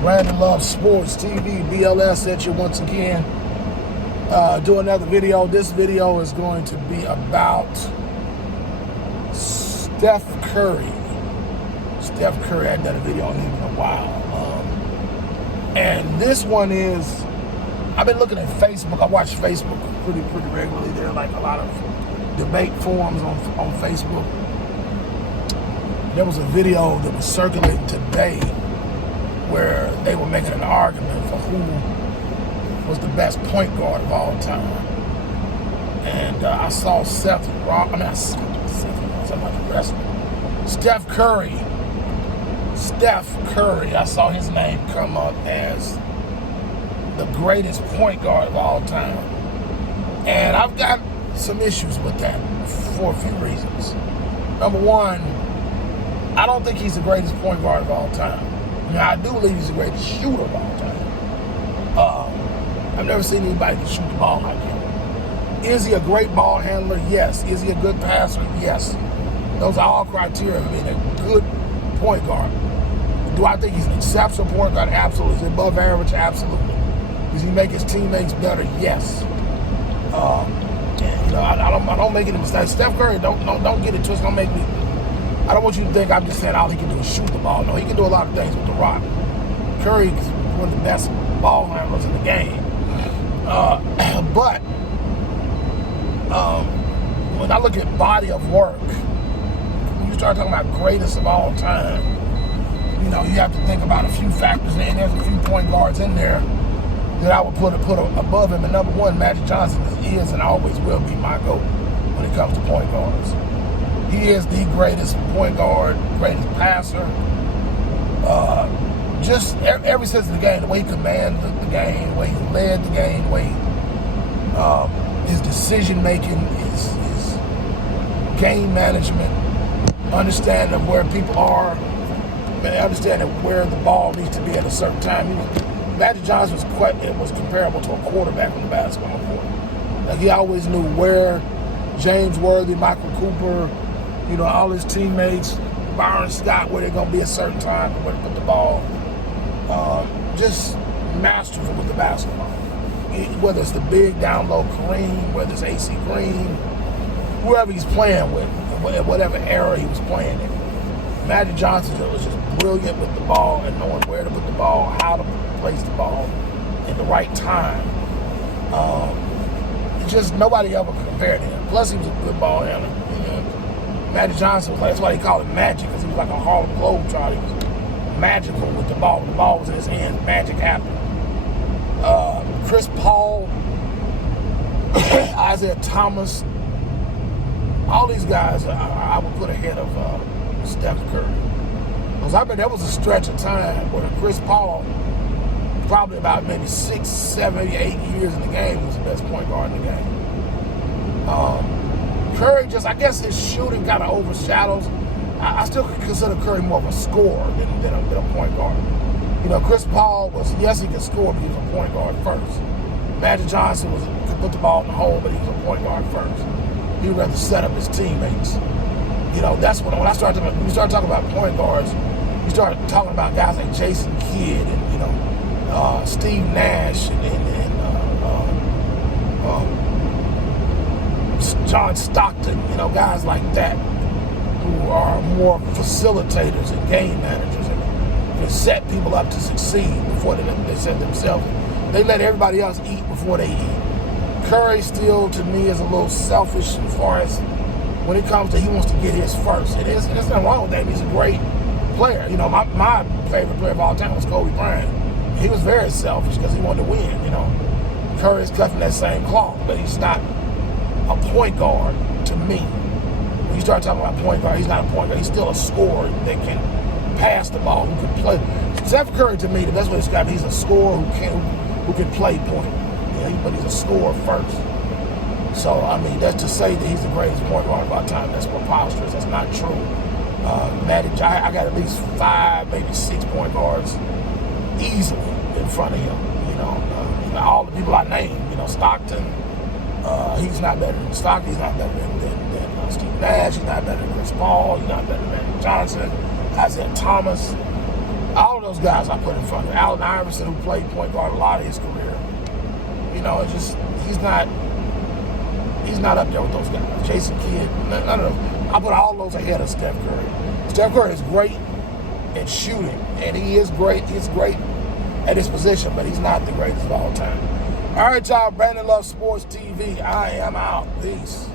Brandon Love Sports TV, BLS at you once again. Do another video. This video is going to be about Steph Curry. Steph Curry, I hadn't done a video on him in a while. And this one is, I've been looking at Facebook. I watch Facebook pretty regularly. There are like a lot of debate forums on Facebook. There was a video that was circulating today where they were making an argument for who was the best point guard of all time. And I saw Steph Curry. Steph Curry, I saw his name come up as the greatest point guard of all time. And I've got some issues with that for a few reasons. Number one, I don't think he's the greatest point guard of all time. Now, I do believe he's the greatest shooter of all time. I've never seen anybody can shoot the ball like him. Is he a great ball handler? Yes. Is he a good passer? Yes. Those are all criteria of being a good point guard. Do I think he's an exceptional point guard? Absolutely. Is he above average? Absolutely. Does he make his teammates better? Yes. I don't make any mistakes. Steph Curry, don't get it twisted. Don't make me. I don't want you to think I'm just saying all he can do is shoot the ball. No, he can do a lot of things with the rock. Curry is one of the best ball handlers in the game. But when I look at body of work, when you start talking about greatest of all time, you have to think about a few factors, and there's a few point guards in there that I would put above him. And number one, Magic Johnson is and always will be my GOAT when it comes to point guards. He is the greatest point guard, greatest passer. Just every sense of the game, the way he commanded the game, the way he led the game, the way his decision making, his game management, understanding of where people are, understanding where the ball needs to be at a certain time. Magic Johnson was comparable to a quarterback on the basketball court. Like, he always knew where James Worthy, Michael Cooper, all his teammates, Byron Scott, where they're going to be at a certain time, where to put the ball. Just masterful with the basketball. Whether it's the big down low Kareem, whether it's AC Green, whoever he's playing with, whatever era he was playing in. Magic Johnson was just brilliant with the ball and knowing where to put the ball, how to place the ball in the right time. Just nobody ever compared to him. Plus, he was a good ball handler. Magic Johnson was like, that's why they call him Magic, because he was like a Harlem Globetrotter. He was magical with the ball. When the ball was in his hands, magic happened. Chris Paul, Isaiah Thomas, all these guys I would put ahead of Steph Curry. Because I bet there was a stretch of time where Chris Paul, probably about maybe 6, 7, maybe 8 years in the game, was the best point guard in the game. Curry I guess his shooting kind of overshadows. I still consider Curry more of a scorer than a point guard. Chris Paul yes, he could score, but he was a point guard first. Magic Johnson could put the ball in the hole, but he was a point guard first. He'd rather set up his teammates. That's when we start talking about point guards, you start talking about guys like Jason Kidd and Steve Nash and John Stockton, guys like that who are more facilitators and game managers and can set people up to succeed before they set themselves. They let everybody else eat before they eat. Curry still, to me, is a little selfish as far as when it comes to he wants to get his first. There's nothing wrong with that. He's a great player. My favorite player of all time was Kobe Bryant. He was very selfish because he wanted to win. Curry's cut from that same cloth, but he's not a point guard to me. When you start talking about point guard, he's not a point guard. He's still a scorer that can pass the ball, who can play. Steph Curry, to me, the best way to describe him, he's a scorer who can play point. But he's a scorer first. So, that's to say that he's the greatest point guard of our time. That's preposterous. That's not true. Magic, I got at least 5, maybe 6 point guards easily in front of him. All the people I named, Stockton, he's not better than Stockton. He's not better than Steve Nash. He's not better than Chris Paul. He's not better than Magic Johnson, Isaiah Thomas. All of those guys I put in front of him. Allen Iverson, who played point guard a lot of his career. You know, it's just, he's not up there with those guys. Jason Kidd, none of them. I put all those ahead of Steph Curry. Steph Curry is great at shooting, and he is great. He's great at his position, but he's not the greatest of all time. All right, y'all. Brandon Love Sports TV. I am out. Peace.